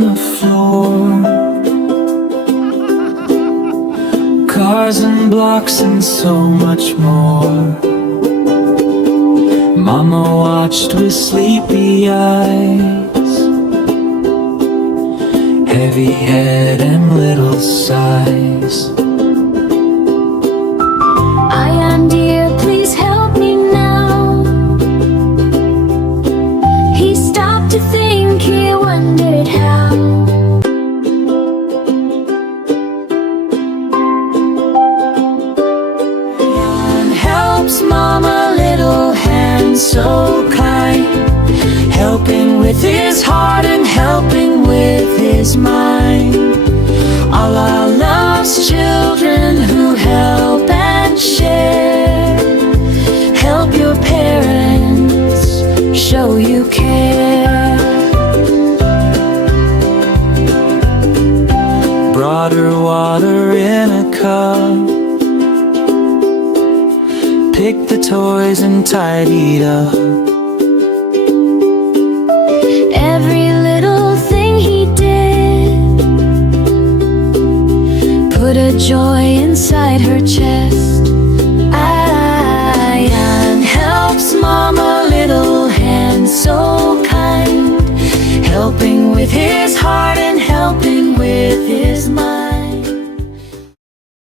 the floor. Cars and blocks and so much more. Mama watched with sleepy eyes, heavy head and little sighs. Ayaan dear, please help me now. He stopped to think, he wondered how. Ayaan helps Mama, little hand so kind, helping with his heart and helping with his mind. Allah loves children who help and share. Help your parents, show you care. Brought her water in a cup, picked the toys and tidied up. Every little thing he did put a joy inside her chest. Ayaan helps Mama, little hand so kind, helping with his heart and helping with his